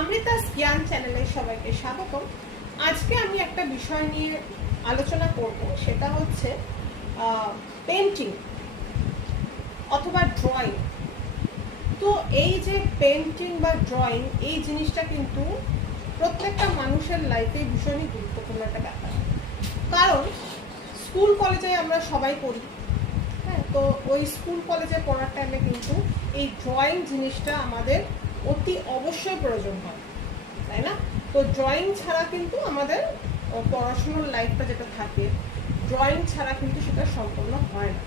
অমৃতাস জ্ঞান চ্যানেলে সবাইকে স্বাগতম। আজকে আমি একটা বিষয় নিয়ে আলোচনা করব, সেটা হচ্ছে পেন্টিং অথবা ড্রয়িং। তো এই যে পেন্টিং বা ড্রয়িং, এই জিনিসটা কিন্তু প্রত্যেকটা মানুষের লাইফে ভীষণই গুরুত্বপূর্ণ একটা ব্যাপার। কারণ স্কুল কলেজে আমরা সবাই পড়ি, হ্যাঁ, তো ওই স্কুল কলেজে পড়ার টাইমে কিন্তু এই ড্রয়িং জিনিসটা আমাদের অতি অবশ্যই প্রয়োজন হয়, তাই না? তো ড্রয়িং ছাড়া কিন্তু আমাদের পড়াশোনার লাইফটা যেটা থাকে, ড্রয়িং ছাড়া কিন্তু সেটা সম্পূর্ণ হয় না।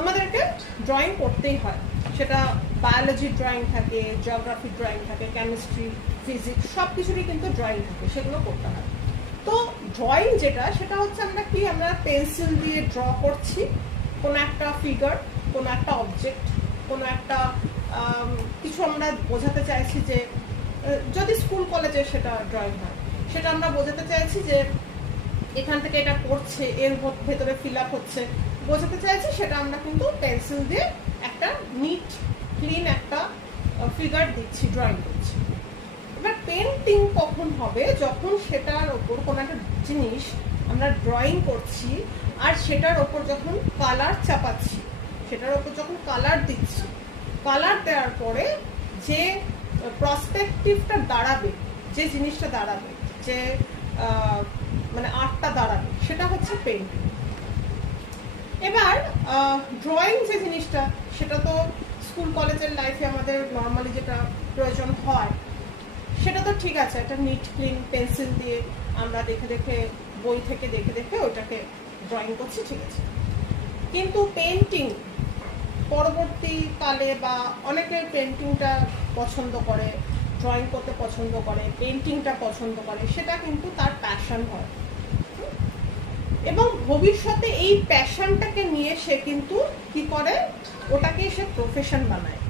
আমাদেরকে ড্রয়িং করতেই হয়, সেটা বায়োলজি ড্রয়িং থাকে, জিওগ্রাফি ড্রয়িং থাকে, কেমিস্ট্রি, ফিজিক্স, সব কিছুরই কিন্তু ড্রয়িং থাকে, সেগুলো করতে হয়। তো ড্রয়িং যেটা, সেটা হচ্ছে আমরা পেন্সিল দিয়ে ড্র করছি কোনো একটা ফিগার, কোনো একটা অবজেক্ট, কোনো একটা কিছু আমরা বোঝাতে চাইছি যে, যদি স্কুল কলেজে সেটা ড্রয়িং হয়, সেটা আমরা বোঝাতে চাইছি যে এখান থেকে এটা করছে, এর ভেতরে ফিল আপ হচ্ছে, বোঝাতে চাইছি, সেটা আমরা কিন্তু পেন্সিল দিয়ে একটা নিট ক্লিন একটা ফিগার দিচ্ছি, ড্রয়িং করছি। এবার পেন্টিং কখন হবে? যখন সেটার ওপর কোনো একটা জিনিস আমরা ড্রয়িং করছি আর সেটার ওপর যখন কালার চাপাচ্ছি, সেটার ওপর যখন কালার দিচ্ছি, কালার দেওয়ার পরে যে প্রসপেক্টিভটা দাঁড়াবে, যে জিনিসটা দাঁড়াবে, যে মানে আর্টটা দাঁড়াবে, সেটা হচ্ছে পেন্টিং। এবার ড্রয়িং যে জিনিসটা, সেটা তো স্কুল কলেজের লাইফে আমাদের নর্মালি যেটা প্রয়োজন হয়, সেটা তো ঠিক আছে, একটা নিট ক্লিন পেন্সিল দিয়ে আমরা দেখে দেখে, বই থেকে দেখে দেখে ওইটাকে ড্রয়িং করছি, ঠিক আছে। কিন্তু পেন্টিং পরবর্তীকালে, বা অনেকের পেন্টিংটা পছন্দ করে, ড্রয়িং করতে পছন্দ করে, পেন্টিংটা পছন্দ করে, সেটা কিন্তু তার প্যাশন হয়, এবং ভবিষ্যতে এই প্যাশনটাকে নিয়ে সে কিন্তু কি করে, ওটাকে সে প্রফেশন বানায়।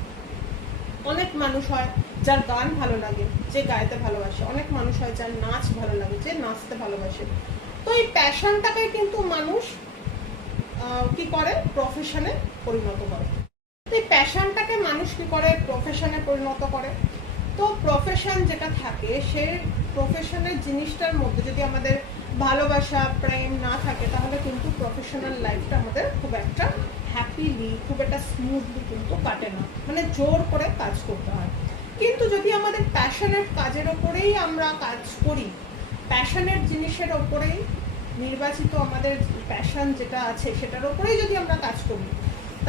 অনেক মানুষ হয় যার গান ভালো লাগে, যে গাইতে ভালোবাসে, অনেক মানুষ হয় যার নাচ ভালো লাগে, যে নাচতে ভালোবাসে। তো এই প্যাশনটাকে কিন্তু মানুষ কি করে, প্রফেশনে পরিণত করে। তো এই প্যাশনটাকে মানুষ কি করে, প্রফেশনে পরিণত করে। তো প্রফেশন যেটা থাকে, সে প্রফেশনের জিনিসটার মধ্যে যদি আমাদের ভালোবাসা, প্রেম না থাকে, তাহলে কিন্তু প্রফেশনাল লাইফটা আমাদের খুব একটা হ্যাপিলি, খুব একটা স্মুথলি কিন্তু কাটে না, মানে জোর করে কাজ করতে হয়। কিন্তু যদি আমাদের প্যাশনের কাজের ওপরেই আমরা কাজ করি, প্যাশনের জিনিসের ওপরেই নির্বাচিত আমাদের প্যাশন যেটা আছে, সেটার ওপরেই যদি আমরা কাজ করি,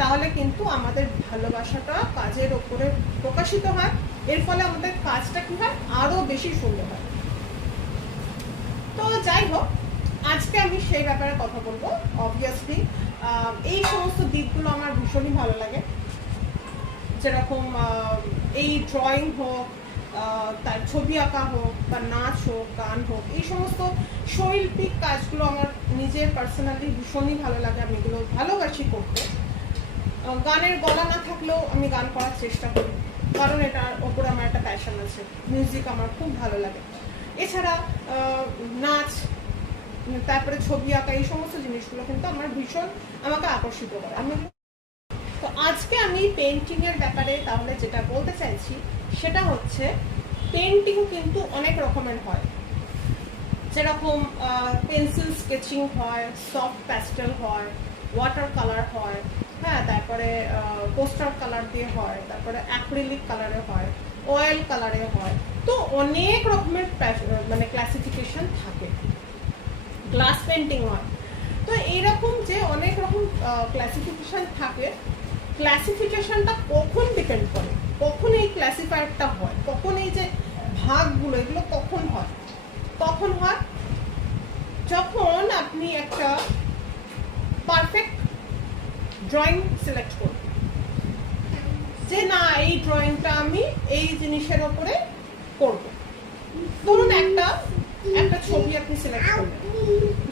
তাহলে কিন্তু আমাদের ভালোবাসাটা কাজের ওপরে প্রকাশিত হয়। এর ফলে আমাদের কাজটা কি হয়, আরো বেশি সুন্দর হয়। তো যাই হোক, আজকে আমি সেই ব্যাপারে কথা বলবো। অবভিয়াসলি এই সমস্ত দিকগুলো আমার ভীষণই ভালো লাগে, যেরকম এই ড্রয়িং হোক, তার ছবি আঁকা হোক, বা নাচ হোক, গান হোক, এই সমস্ত শৈল্পিক কাজগুলো আমার নিজের পার্সোনালি ভীষণই ভালো লাগে, আমি এগুলো ভালোবাসি করতে। গানের গলা না থাকলেও আমি গান করার চেষ্টা করি, কারণ এটার ওপর আমার একটা প্যাশন আছে। মিউজিক আমার খুব ভালো লাগে। এছাড়া নাচ, তারপরে ছবি আঁকা, এই সমস্ত জিনিসগুলো কিন্তু আমার ভীষণ আমাকে আকর্ষিত করে। তো আজকে আমি পেন্টিং এর ব্যাপারে তাহলে যেটা বলতে চাইছি, সেটা হচ্ছে পেন্টিং কিন্তু অনেক রকমের হয়। যেরকম পেন্সিল স্কেচিং হয়, সফট প্যাস্টেল হয়, ওয়াটার কালার হয়, হ্যাঁ, তারপরে পোস্টার কালার দিয়ে হয়, তারপরে অ্যাক্রিলিক কালারে হয়, অয়েল কালারে হয়। তো অনেক রকমের মানে ক্লাসিফিকেশন থাকে। গ্লাস পেন্টিং হয়। তো এইরকম যে অনেক রকম ক্লাসিফিকেশন থাকে, ক্লাসিফিকেশনটা কখন ডিপেন্ড করে, কখন এই ক্লাসিফায়ারটা হয়, কখন এই যে ভাগগুলো, এগুলো কখন হয়? তখন হয় যখন আপনি একটা পারফেক্ট ড্রয়িং সিলেক্ট করবেন, যে না, এই ড্রয়িংটা আমি এই জিনিসের ওপরে করব। ধরুন একটা ছবি আপনি সিলেক্ট করবেন,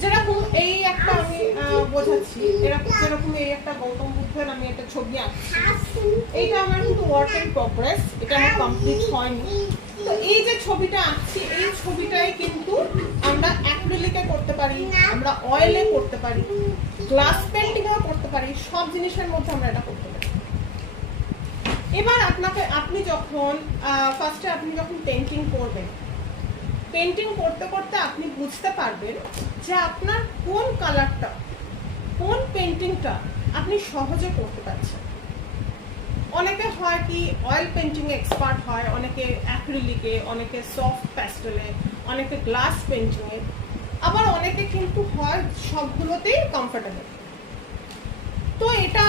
যেরকম এই একটা আমি বোঝাচ্ছি, যেরকম এই একটা গৌতম বুদ্ধের আমি একটা ছবি আঁকছি, এইটা আমার কিন্তু ওয়ার্ক ইন প্রোগ্রেস, এটা আমার কমপ্লিট হয়নি। তো এই যে ছবিটা আঁকছি, এই ছবিটাই কিন্তু আমরা অ্যাক্রিলিকে করতে পারি, আমরা অয়েলে করতে পারি, গ্লাস পেন্টিংও করতে পারি, সব জিনিসের মধ্যে আমরা এটা করতে পারি। এবার আপনি যখন ফার্স্টে আপনি যখন পেন্টিং করবেন, পেন্টিং করতে করতে আপনি বুঝতে পারবেন যে আপনার কোন কালারটা, কোন পেন্টিংটা আপনি সহজে করতে পারছেন। অনেকে হয় কি অয়েল পেন্টিং এক্সপার্ট হয়, অনেকে অ্যাক্রিলিকে, অনেকে সফট প্যাস্টেলে, অনেকে গ্লাস পেন্টিংয়ে, আবার অনেকে কিন্তু হয় সবগুলোতেই কমফোর্টেবল। তো এটা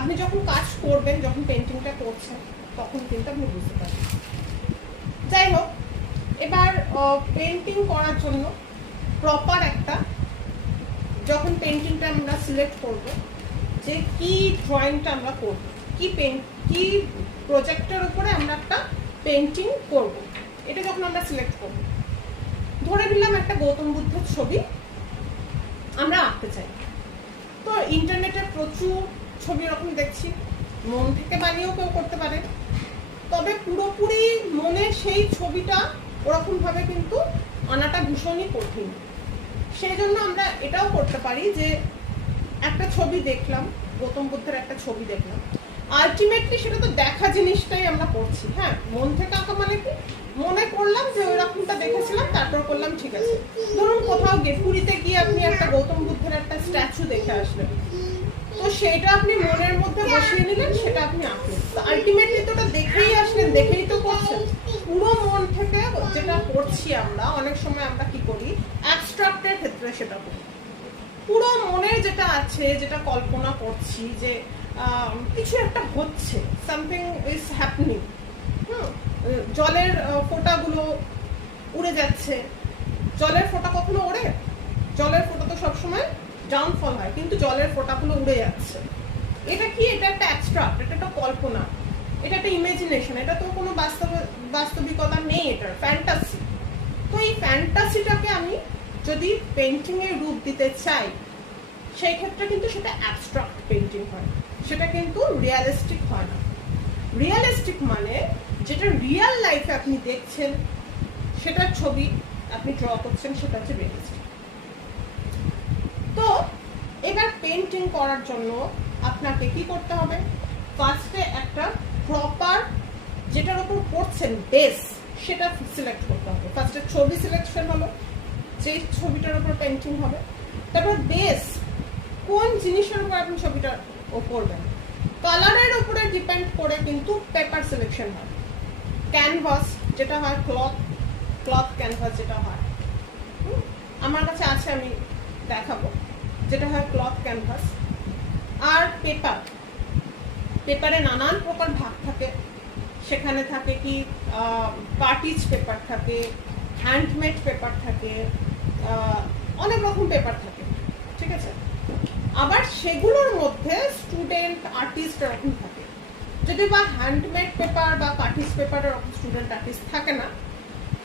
আপনি যখন কাজ করবেন, যখন পেন্টিংটা করছেন, তখন কিন্তু আপনি বুঝতে পারবেন। যাই হোক, এবার পেন্টিং করার জন্য প্রপার একটা, যখন পেন্টিংটা আমরা সিলেক্ট করব যে কি ড্রয়িংটা আমরা করব, কি প্রজেক্টের উপরে আমরা একটা পেন্টিং করব, এটা যখন আমরা সিলেক্ট করব, ধরে নিলাম একটা গৌতম বুদ্ধের ছবি আমরা আঁকতে চাই। তো ইন্টারনেটে প্রচুর ছবি এরকম দেখছি, মন থেকে বানিয়েও কেউ করতে পারে, তবে পুরোপুরি মনে সেই ছবিটা ওরকম ভাবে কিন্তু আনাটা ভীষণই কঠিন। সেই জন্য আমরা এটাও করতে পারি যে একটা ছবি দেখলাম, গৌতম বুদ্ধের একটা ছবি দেখলাম, আলটিমেটলি সেটা তো দেখা জিনিসটাই আমরা করছি। হ্যাঁ, মন থেকে আঁকা মানে কি, মনে করলাম যে ওই রকমটা দেখেছিলাম, তারপর করলাম, ঠিক আছে। ধরুন কোথাও পুরীতে গিয়ে আপনি একটা গৌতম বুদ্ধের একটা স্ট্যাচু দেখে আসলেন, তো সেটা আপনি মনের মধ্যে বসিয়ে নিলেন, সেটা আপনি আঁকলেন, তো আলটিমেটলি তো ওটা দেখেই আসলেন, দেখেই তো করছেন। পুরো মন থেকে যেটা করছি আমরা, অনেক সময় আমরা কি করি, অ্যাবস্ট্রাক্টের ক্ষেত্রে সেটা করি, পুরো মনে যেটা আছে, যেটা কল্পনা করছি যে কিছু একটা হচ্ছে, সামথিং ইজ হ্যাপনিং। জলের ফোঁটাগুলো উড়ে যাচ্ছে, জলের ফোঁটা কখনো ওড়ে? জলের ফোঁটা তো সবসময় ডাউনফল হয়, কিন্তু জলের ফোঁটাগুলো উড়ে যাচ্ছে। এটা কি? এটা একটা অ্যাবস্ট্রাক্ট, এটা একটা কল্পনা, এটা একটা ইমাজিনেশন, এটা তো কোনো বাস্তবিকতা নেই, এটার ফ্যান্টাসি। তো এই ফ্যান্টাসিটাকে আমি যদি পেন্টিং এর রূপ দিতে চাই, সেই ক্ষেত্রে কিন্তু সেটা অ্যাবস্ট্রাক্ট পেন্টিং হয়, সেটা কিন্তু রিয়ালিস্টিক হয় না। রিয়ালিস্টিক মানে যেটা রিয়েল লাইফে আপনি দেখছেন, সেটার ছবি আপনি ড্র করছেন, সেটা হচ্ছে রিয়ালিস্টিক। তো এবার পেন্টিং করার জন্য আপনাকে কি করতে হবে, ফার্স্টে একটা প্রপার যেটার উপর করছেন বেস, সেটা সিলেক্ট করতে হবে। ফার্স্টে ছবি সিলেকশন হলো, যে ছবিটার উপর পেন্টিং হবে, তারপর বেস, কোন জিনিসের উপর আপনি ছবিটা করবেন, কালারের উপরে ডিপেন্ড করে কিন্তু পেপার সিলেকশন হয়। ক্যানভাস যেটা হয়, ক্লথ ক্যানভাস যেটা হয়, আমার কাছে আছে, আমি দেখাবো, যেটা হয় ক্লথ ক্যানভাস। আর পেপারে নানান প্রকার ভাগ থাকে, সেখানে থাকে কি কার্টিজ পেপার থাকে, হ্যান্ডমেড পেপার থাকে, অনেক রকম পেপার থাকে, ঠিক আছে। আবার সেগুলোর মধ্যে স্টুডেন্ট আর্টিস্ট এরকম থাকে। যদি বা হ্যান্ডমেড পেপার বা কার্টিজ পেপার এরকম স্টুডেন্ট আর্টিস্ট থাকে না,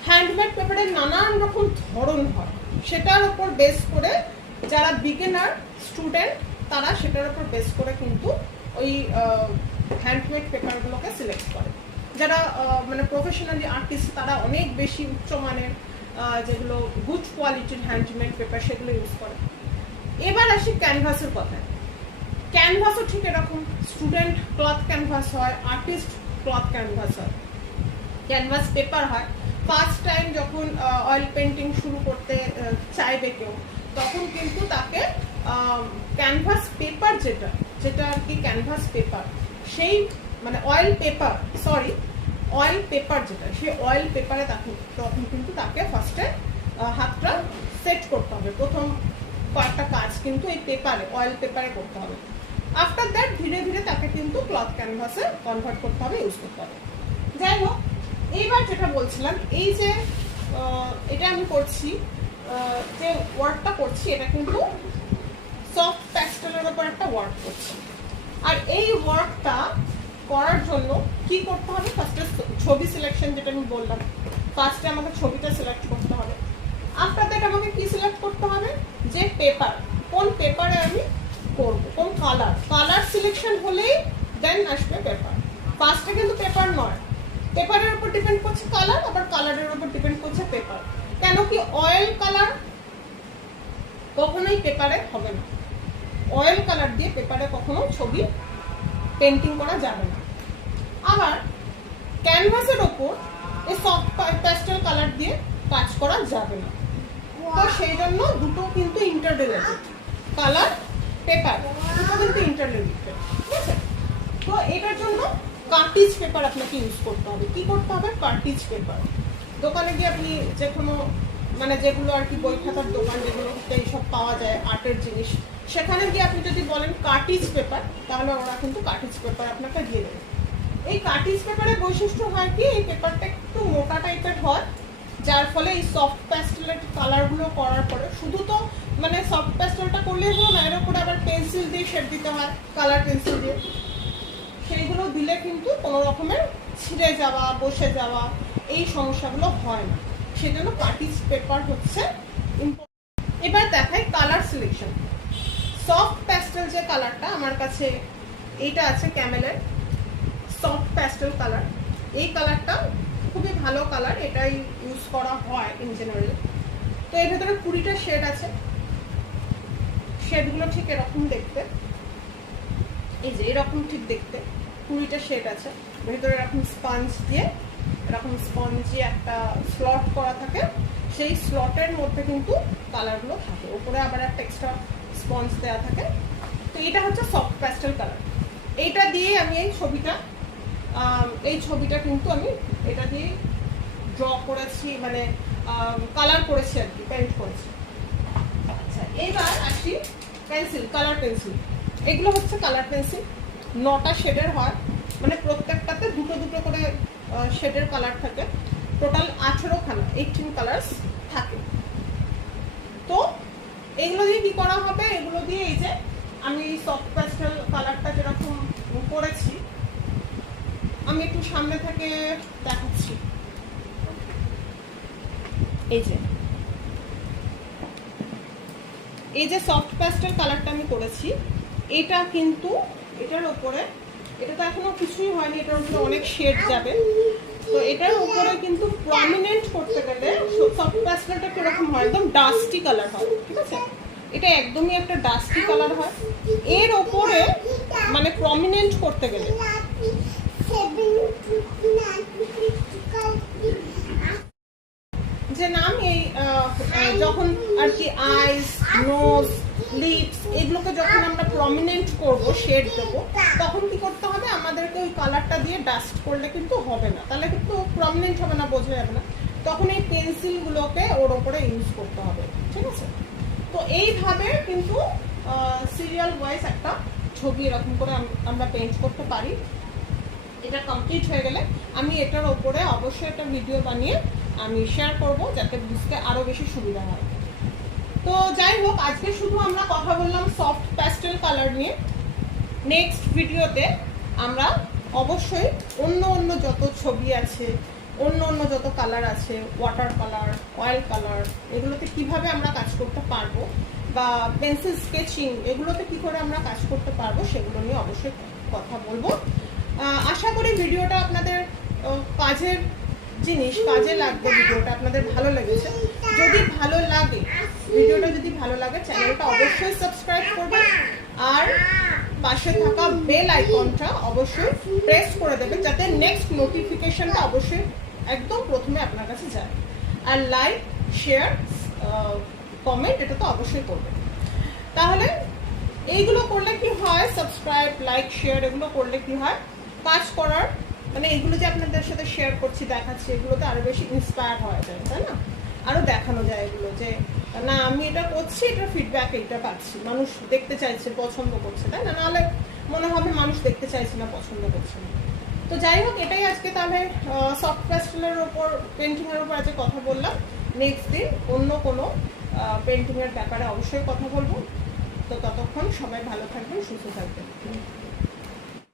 হ্যান্ডমেড পেপারের নানান রকম ধরন হয়, সেটার উপর বেস করে যারা বিগিনার স্টুডেন্ট তারা সেটার উপর বেস করে কিন্তু ওই হ্যান্ডমেড পেপারগুলোকে সিলেক্ট করে। যারা মানে প্রফেশনালি আর্টিস্ট তারা অনেক বেশি উচ্চমানের যেগুলো গুড কোয়ালিটির হ্যান্ডমেড পেপার সেগুলো ইউজ করে। এবার আসি ক্যানভাসের কথায়। ক্যানভাসও ঠিক এরকম, স্টুডেন্ট ক্লথ ক্যানভাস হয়, আর্টিস্ট ক্লথ ক্যানভাস হয়, ক্যানভাস পেপার হয়। ফার্স্ট টাইম যখন অয়েল পেন্টিং শুরু করতে চাইবে কেউ, তখন কিন্তু তাকে ক্যানভাস পেপার যেটা আর কি ক্যানভাস পেপার, সেই মানে অয়েল পেপার যেটা, সেই অয়েল পেপারে তখন কিন্তু তাকে ফার্স্টে হাতটা সেট করতে হবে। প্রথম কয়েকটা কাজ কিন্তু এই পেপারে, অয়েল পেপারে করতে হবে। আফটার দ্যাট ধীরে ধীরে তাকে কিন্তু ক্লথ ক্যানভাসে কনভার্ট করতে হবে, ইউজ করতে হবে। যাই হোক, এইবার যেটা বলছিলাম, এই যে এটা আমি করছি, যে ওয়ার্কটা করছি, এটা কিন্তু সফট প্যাস্টেলের উপর একটা ওয়ার্ক করছি। আর এই ওয়ার্কটা করার জন্য কি করতে হবে, ফার্স্টে ছবি সিলেকশন, যেটা আমি বললাম, ফার্স্টে আমাকে ছবিটা সিলেক্ট করতে হবে। আফটার দ্যাট আমাকে কি সিলেক্ট করতে হবে, যে পেপার, কোন পেপারে আমি করবো, কোন কালার সিলেকশন হলেই দেন আসবে পেপার। ফার্স্টে কিন্তু পেপার নয়, পেপারের উপর ডিপেন্ড করছে কালার, আবার কালারের উপর ডিপেন্ড করছে পেপার। কেন কি অয়েল কালার কখনোই পেপারে হবে না, অয়েল কালার দিয়ে পেপারে কখনো ছবি পেন্টিং করা যাবে না। আবার ক্যানভাসের ওপর এই সফট প্যাস্টেল কালার দিয়ে কাজ করা যাবে না। তো সেই জন্য দুটো কিন্তু ইন্টাররিলেটেড, কালার পেপার দুটো কিন্তু ইন্টাররিলেটেড, ঠিক আছে? তো এটার জন্য কার্টিজ পেপার আপনাকে ইউজ করতে হবে। কি করতে হবে? Cartridge paper. দোকানে গিয়ে আপনি যে কোনো মানে যেগুলো আর কি বই খাতার দোকান যেগুলোতে এইসব পাওয়া যায় আর্টের জিনিস, সেখানে গিয়ে আপনি যদি বলেন কার্টিজ পেপার, তাহলে ওরা কিন্তু কার্টিজ পেপার আপনাকে দিয়ে দেবে। এই কার্টিজ পেপারের বৈশিষ্ট্য হয় কি, এই পেপারটা একটু মোটা টাইপের হয়, যার ফলে এই সফট প্যাস্টেলের কালারগুলো করার পরে শুধু তো মানে সফট প্যাস্টেলটা করলেই হলো না, এর উপরে আবার পেন্সিল দিয়ে শেড দিতে হয়, কালার পেন্সিল দিয়ে। সেইগুলো দিলে কিন্তু কোনো রকমের ছিঁড়ে যাওয়া, বসে যাওয়া এই সমস্যাগুলো হয় না, সেজন্য কার্টিজ পেপার হচ্ছে ইম্পর্টেন্ট। এবার দেখাই কালার সিলেকশন। সফট প্যাস্টেল যে কালারটা আমার কাছে এইটা আছে, ক্যামেলের সফট প্যাস্টেল কালার। এই কালারটা খুবই ভালো কালার, এটাই ইউজ করা হয় ইন জেনারেল। তো এর ভেতরে 20টা শেড আছে, শেডগুলো ঠিক এরকম দেখতে, এই যে এরকম ঠিক দেখতে 20টা শেড আছে। ভেতরে এরকম স্পঞ্জ দিয়ে, এরকম স্পঞ্জি একটা স্লট করা থাকে, সেই স্লটের মধ্যে কিন্তু কালারগুলো থাকে, উপরে আবার একটা এক্সট্রা স্পঞ্জ দেওয়া থাকে। তো এটা হচ্ছে সফট প্যাস্টেল কালার। এইটা দিয়ে আমি এই ছবিটা কিন্তু আমি এটা দিয়ে ড্র করেছি, মানে কালার করেছি আর কি, পেইন্ট করেছি। আচ্ছা, এবার আসি পেন্সিল, কালার পেন্সিল। এগুলো হচ্ছে কালার পেন্সিল, 9টা শেডের হয়, মানে প্রত্যেকটাতে দুটো দুটো করে শেডের কালার থাকে, টোটাল 18 কালার্স থাকে। তো এগুলো দিয়ে কি করা হবে, এগুলো দিয়ে এই যে আমি সফট প্যাস্টেল কালারটা যেরকম করেছি, আমি একটু সামনে থেকে দেখাচ্ছি। এই যে সফট প্যাস্টেল কালারটা আমি করেছি, এটা কিন্তু এটার উপরে, এটা তো এখনো কিছুই হয়নি, এটার উপরে অনেক শেড যাবে। তো এটার উপরে কিন্তু প্রমিনেন্ট করতে গেলে সফট প্যাস্টেলটা কিরকম হয়, একদম ডাস্টি কালার হয়, ঠিক আছে? এটা একদমই একটা ডাস্টি কালার হয়। এর ওপরে মানে প্রমিনেন্ট করতে গেলে যে নাম এই যখন আর কি আইস, নোজ, লিপস এগুলোকে যখন আমরা প্রমিনেন্ট করব, শেড দেবো, তখন কি করতে হবে, আমাদেরকে ওই কালারটা দিয়ে ডাস্ট করলে কিন্তু হবে না, তাহলে কিন্তু প্রমিনেন্ট হবে না, বোঝা যাবে না। তখন এই পেন্সিলগুলোকে ওর ওপরে ইউজ করতে হবে, ঠিক আছে? তো এইভাবে কিন্তু সিরিয়াল ওয়াইজ একটা ছবি এরকম করে আমরা পেইন্ট করতে পারি। এটা কমপ্লিট হয়ে গেলে আমি এটার ওপরে অবশ্যই একটা ভিডিও বানিয়ে আমি শেয়ার করব, যাতে বুঝতে আরো বেশি সুবিধা হয়। তো যাই হোক, আজকে শুধু আমরা কথা বললাম সফট প্যাস্টেল কালার নিয়ে। নেক্সট ভিডিওতে আমরা অবশ্যই অন্য যত ছবি আছে, অন্য যত কালার আছে, ওয়াটার কালার, অয়েল কালার, এগুলোতে কিভাবে আমরা কাজ করতে পারবো, বা পেন্সিল স্কেচিং, এগুলোতে কি করে আমরা কাজ করতে পারবো, সেগুলো নিয়ে অবশ্যই কথা বলবো। আশা করি ভিডিওটা আপনাদের কাজের জিনিস, কাজে লাগবে, ভিডিওটা আপনাদের ভালো লেগেছে। যদি ভালো লাগে, ভিডিওটা যদি ভালো লাগে, চ্যানেলটা অবশ্যই সাবস্ক্রাইব করবেন, আর পাশে থাকা বেল আইকনটা অবশ্যই প্রেস করে দেবেন, যাতে নেক্সট নোটিফিকেশনটা অবশ্যই একদম প্রথমে আপনার কাছে যায়। আর লাইক, শেয়ার, কমেন্ট এটা তো অবশ্যই করবেন। তাহলে এইগুলো করলে কি হয়, সাবস্ক্রাইব, লাইক, শেয়ার এগুলো করলে কি হয়, কাজ করার মানে এগুলো যে আপনাদের সাথে শেয়ার করছি, দেখাচ্ছি, এগুলোতে আরো বেশি ইন্সপায়ার হওয়া যায়, তাই না? আরো দেখানো যায় এগুলো যে না আমি এটা করছি, এটার ফিডব্যাক এইটা পাচ্ছি, মানুষ দেখতে চাইছে, পছন্দ করছে, তাই না? নাহলে মনে হবে মানুষ দেখতে চাইছে না, পছন্দ করছে না। তো যাই হোক, এটাই আজকে তাহলে সফট প্যাস্টেলের ওপর, পেন্টিং এর উপর আজকে কথা বললাম। নেক্সট দিন অন্য কোনো পেন্টিং এর ব্যাপারে অবশ্যই কথা বলবো। তো ততক্ষণ সবাই ভালো থাকবেন, সুস্থ থাকবেন।